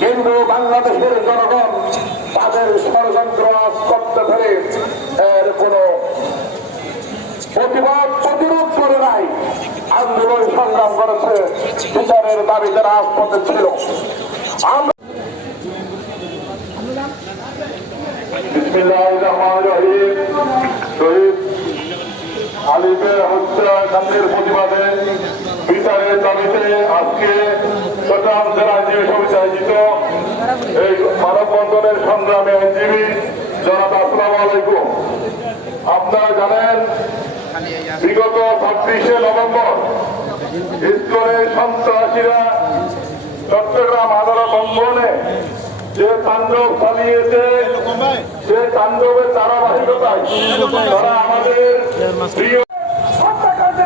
কিন্তু বাংলাদেশের জনগণ তাদের ষড়যন্ত্র করতে পেরে এর কোনো প্রতিবাদ, প্রতিরোধ করে নাই। আন্দোলন সংগ্রাম করেছে, বিচারের দাবি তারা পথে ছিল। আমরা আলিফের হত্যাকাণ্ডের প্রতিবাদে বিচারের দাবিতে আজকে সমিতি আয়োজিত এই মানববন্ধনের সংগ্রামে আইনজীবী জনাব আসসালাম আলাইকুম। আপনারা জানেন, বিগত ছাব্বিশে নভেম্বর সন্ত্রাসীরা চট্টগ্রাম আদালত অঙ্গনে যে তাণ্ডব চালিয়েছে, সে তাণ্ডবের ধারাবাহিকতায় তারা আমাদের প্রিয়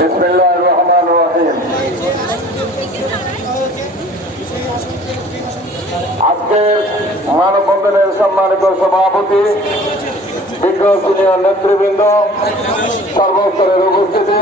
বিসমিল্লাহ রহমান রহিম। আজকে মানববন্ধনের সম্মানিত সভাপতি বিজ্ঞ সিনিয়র নেতৃবৃন্দ সর্বস্তরের উপস্থিতি